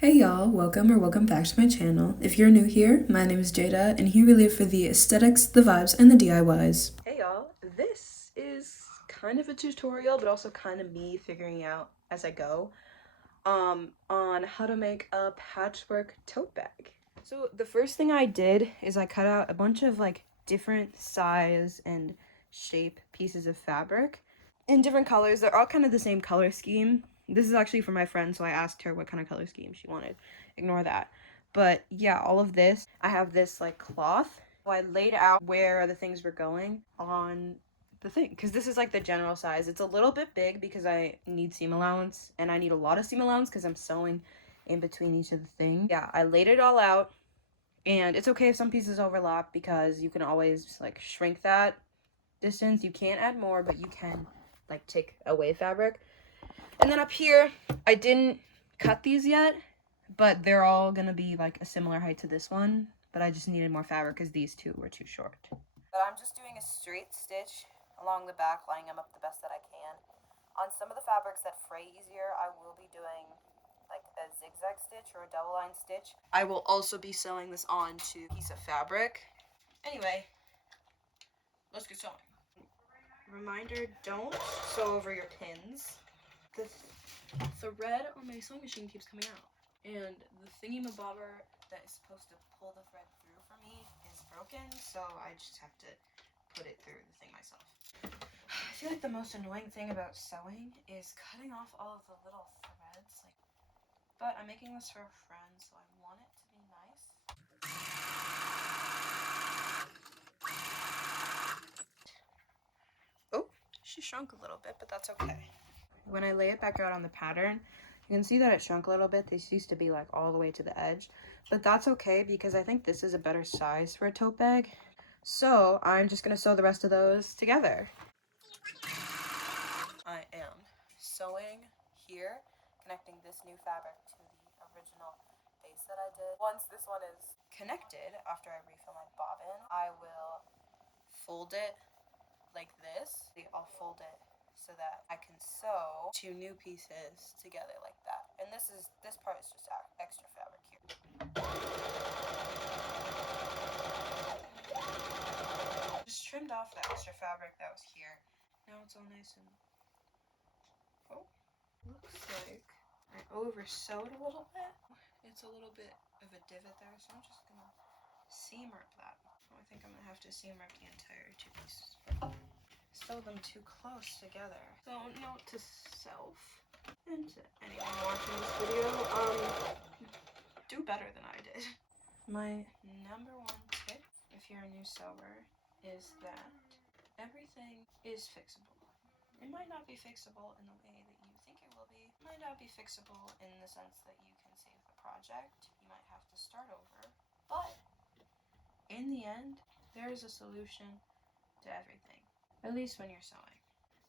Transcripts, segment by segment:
Hey y'all, welcome back to my channel. If you're new here, my name is Jada, and here we live for the aesthetics, the vibes, and the DIYs. Hey y'all, this is kind of a tutorial, but also kind of me figuring out as I go, on how to make a patchwork tote bag. So the first thing I did is I cut out a bunch of like different size and shape pieces of fabric in different colors. They're all kind of the same color scheme. This is actually for my friend, so I asked her what kind of color scheme she wanted. Ignore that. But yeah, all of this. I have this like cloth. So I laid out where the things were going on the thing, because this is like the general size. It's a little bit big because I need seam allowance, and I need a lot of seam allowance because I'm sewing in between each of the things. Yeah, I laid it all out, and it's okay if some pieces overlap because you can always like shrink that distance. You can't add more, but you can like take away fabric. And then up here, I didn't cut these yet, but they're all gonna be like a similar height to this one, but I just needed more fabric because these two were too short. But I'm just doing a straight stitch along the back, lining them up the best that I can. On some of the fabrics that fray easier, I will be doing like a zigzag stitch or a double line stitch. I will also be sewing this on to a piece of fabric. Anyway, let's get sewing. Reminder, don't sew over your pins. The thread on my sewing machine keeps coming out, and the thingy-mabobber that is supposed to pull the thread through for me is broken, so I just have to put it through the thing myself. I feel like the most annoying thing about sewing is cutting off all of the little threads, but I'm making this for a friend, so I want it to be nice. Oh, she shrunk a little bit, but that's okay. When I lay it back out on the pattern, you can see that it shrunk a little bit. This used to be like all the way to the edge, but that's okay because I think this is a better size for a tote bag. So I'm just gonna sew the rest of those together. I am sewing here, connecting this new fabric to the original base that I did. Once this one is connected, after I refill my bobbin, I will fold it like this. I'll fold it so that I can sew two new pieces together like that. And this part is just extra fabric here. Just trimmed off the extra fabric that was here. Now it's all nice and looks like I over sewed a little bit. It's a little bit of a divot there, so I'm just gonna seam rip that. I think I'm gonna have to seam rip the entire two pieces. Sew them too close together. So note to self and to anyone watching this video, do better than I did. My number one tip, if you're a new sewer, is that everything is fixable. It might not be fixable in the way that you think it will be. It might not be fixable in the sense that you can save the project. You might have to start over. But in the end, there is a solution to everything. At least when you're sewing.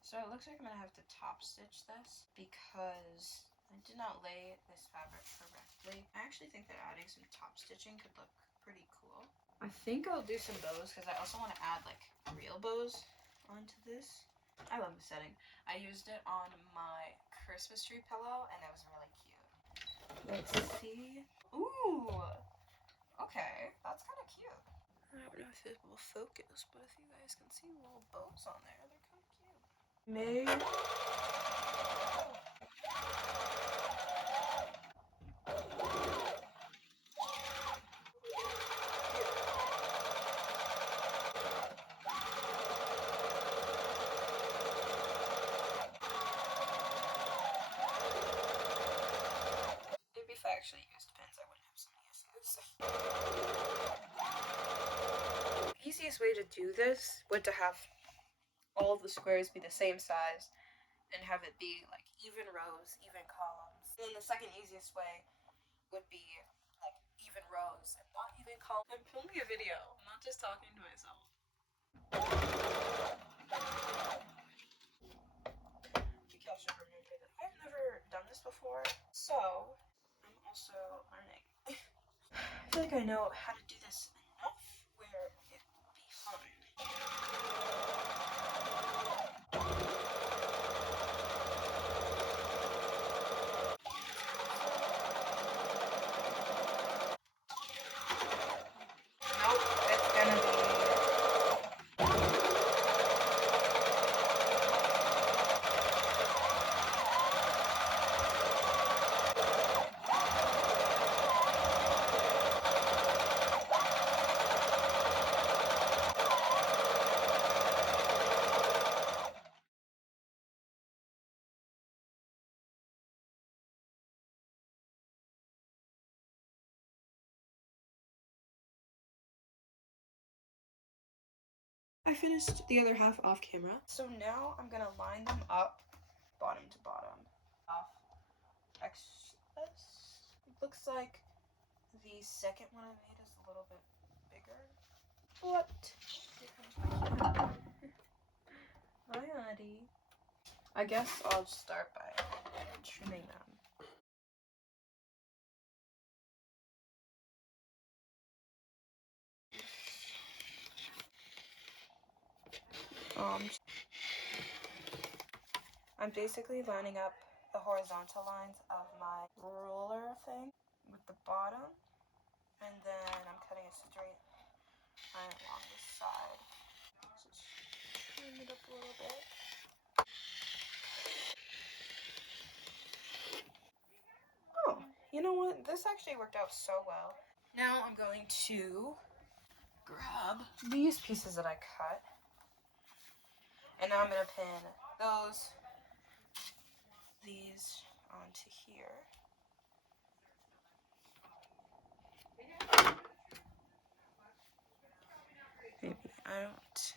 So it looks like I'm gonna have to top stitch this because I did not lay this fabric correctly. I actually think that adding some top stitching could look pretty cool. I think I'll do some bows because I also want to add like real bows onto this. I love the setting. I used it on my Christmas tree pillow and it was really cute. Let's see. Ooh! Okay, that's kind of cute. I don't know if it will focus, but if you guys can see little bows on there, they're kind of cute. May. Maybe if I actually used pins, I wouldn't have so many issues. The easiest way to do this would to have all of the squares be the same size and have it be like even rows, even columns. And then the second easiest way would be like even rows and not even columns. I'm filming a video, I'm not just talking to myself. You guys should remember that I've never done this before, so I'm also learning. I feel like I know how to do this enough where it will be fine. I finished the other half off camera. So now I'm gonna line them up bottom to bottom. It looks like the second one I made is a little bit bigger. What? Hi, Addie. I guess I'll just start by trimming them. I'm basically lining up the horizontal lines of my ruler thing with the bottom, and then I'm cutting a straight line along the side. Just trim it up a little bit. Oh, you know what? This actually worked out so well. Now I'm going to grab these pieces that I cut, and now I'm going to pin these onto here. Maybe I don't.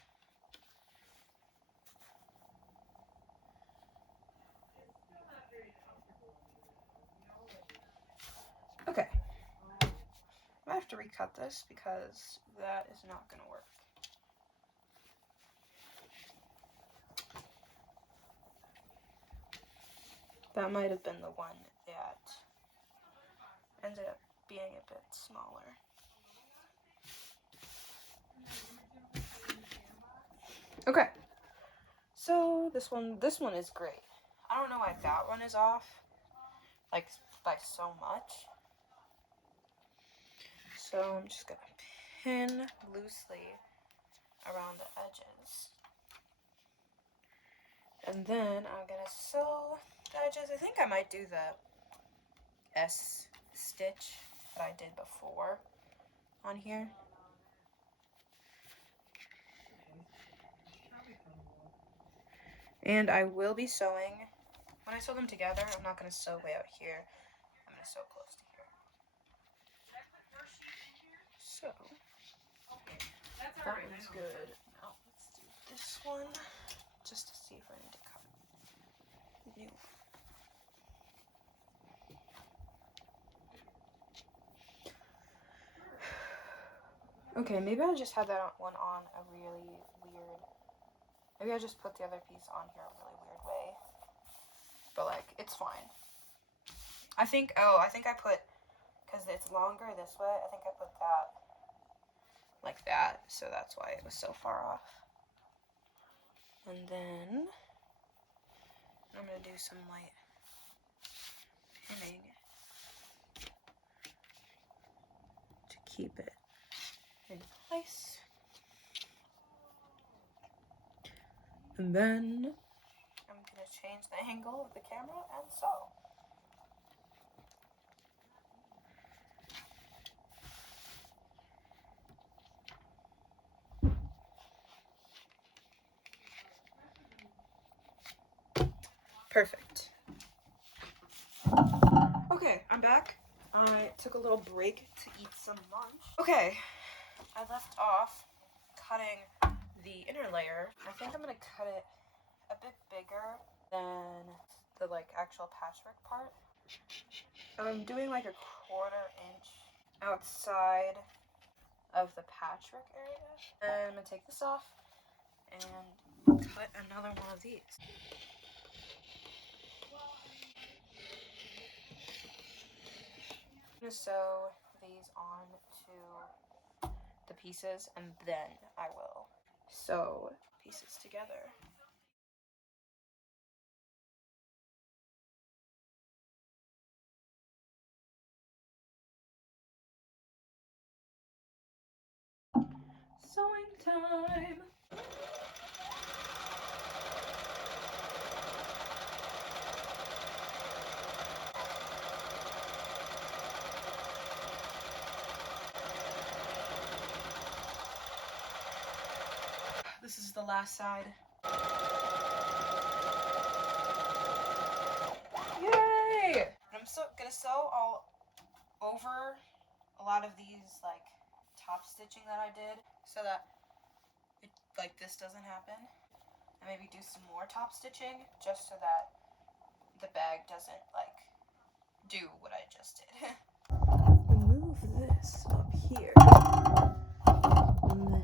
Okay. I have to recut this because that is not going to work. That might have been the one that ended up being a bit smaller. Okay. So this one is great. I don't know why that one is off, like by so much. So I'm just gonna pin loosely around the edges. And then I'm gonna sew the edges. I think I might do the S stitch that I did before on here. And I will be sewing, when I sew them together, I'm not gonna sew way out here. I'm gonna sew close to here. So, that one's good. Now let's do this one, just to see if I need to cut new. Okay, maybe I just had that one on a really weird, maybe I just put the other piece on here a really weird way. But like, it's fine. I think I put, because it's longer this way, I think I put that like that, so that's why it was so far off. And then I'm gonna do some light pinning to keep it in place. And then I'm gonna change the angle of the camera and sew. Perfect. Okay, I'm back. I took a little break to eat some lunch. Okay, I left off cutting the inner layer. I think I'm gonna cut it a bit bigger than the like actual patchwork part. I'm doing like a 1/4 inch outside of the patchwork area. And I'm gonna take this off and cut another one of these. I'm gonna sew these on to the pieces, and then I will sew pieces together. Sewing time! This is the last side. Yay! I'm gonna sew all over a lot of these like top stitching that I did so that it like this doesn't happen. And maybe do some more top stitching just so that the bag doesn't like do what I just did. Move this up here. And then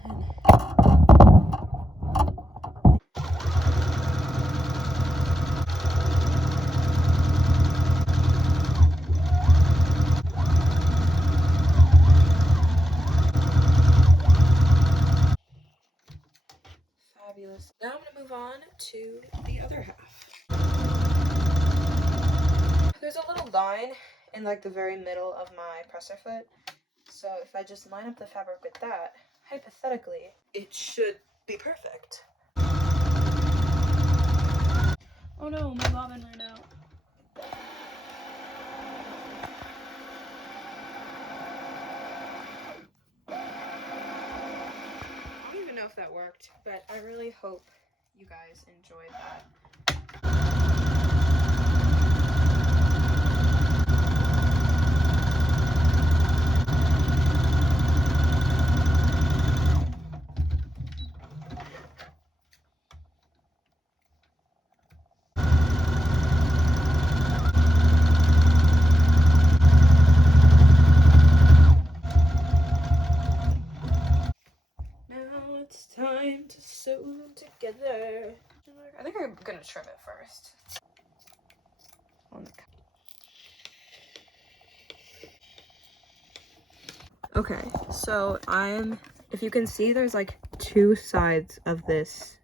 fabulous. Now I'm gonna move on to the other half. There's a little line in like the very middle of my presser foot. So if I just line up the fabric with that, hypothetically, it should be perfect. Oh no, my bobbin ran out. I don't even know if that worked, but I really hope you guys enjoyed that. Now it's time to sew them together. I think I'm gonna trim it first. Okay, so if you can see, there's like two sides of this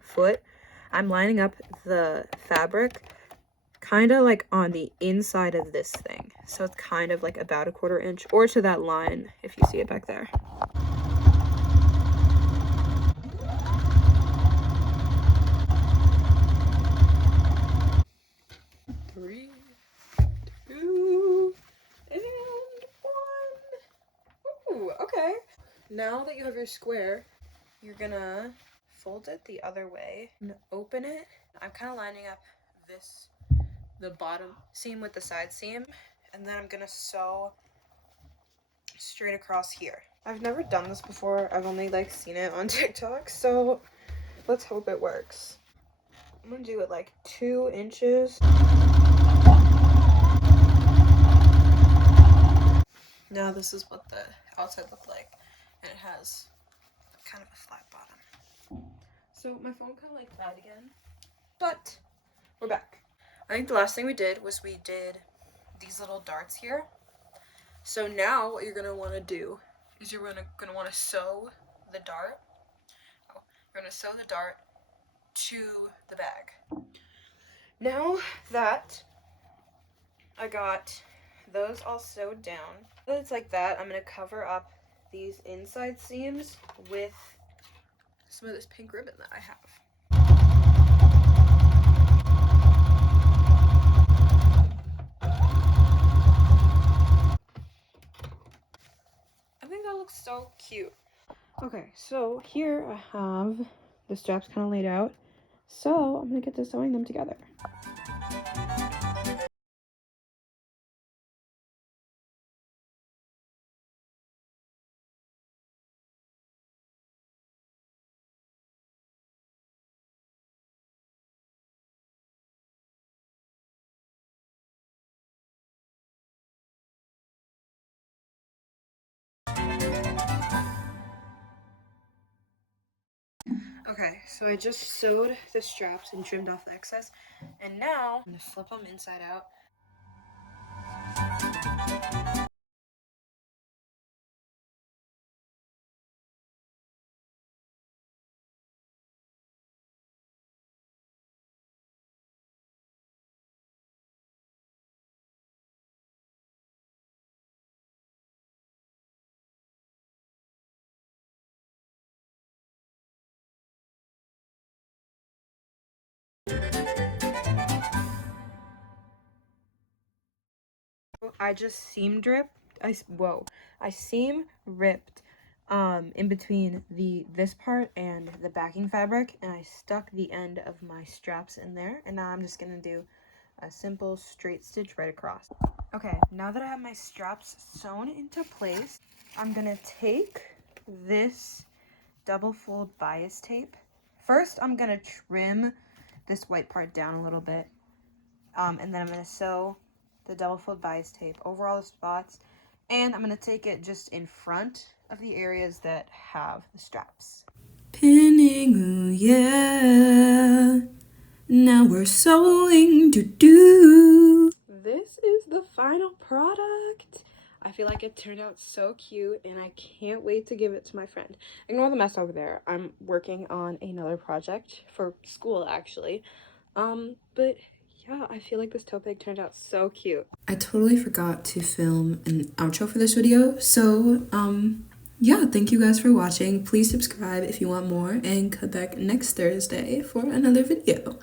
foot. I'm lining up the fabric kind of like on the inside of this thing. So it's kind of like about a 1/4 inch, or to that line if you see it back there. 3, 2, and 1. Ooh, okay. Now that you have your square, you're gonna fold it the other way and open it. I'm kind of lining up the bottom seam with the side seam, and then I'm gonna sew straight across here. I've never done this before. I've only like seen it on TikTok, so let's hope it works. I'm gonna do it like 2 inches. Now this is what the outside looked like, and it has kind of a flat bottom. So my phone kind of like died again, but we're back. I think the last thing we did was we did these little darts here. So now what you're gonna want to do is you're gonna want to sew the dart. Oh, you're gonna sew the dart to the bag. Now that I got those all sewed down, it's like that. I'm gonna cover up these inside seams with some of this pink ribbon that I have. I think that looks so cute. Okay, so here I have the straps kind of laid out. So I'm gonna get to sewing them together. Okay, so I just sewed the straps and trimmed off the excess, and now I'm gonna flip them inside out. I just seam ripped. I seam ripped in between this part and the backing fabric, and I stuck the end of my straps in there, and now I'm just gonna do a simple straight stitch right across. Okay, now that I have my straps sewn into place, I'm gonna take this double fold bias tape. First, I'm gonna trim this white part down a little bit, and then I'm gonna sew the double fold bias tape over all the spots, and I'm gonna take it just in front of the areas that have the straps. Pinning, ooh yeah, now we're sewing, do. This is the final product. I feel like it turned out so cute, and I can't wait to give it to my friend. Ignore the mess over there. I'm working on another project for school, actually. But yeah, I feel like this tote bag turned out so cute. I totally forgot to film an outro for this video, so yeah, thank you guys for watching. Please subscribe if you want more, and come back next Thursday for another video.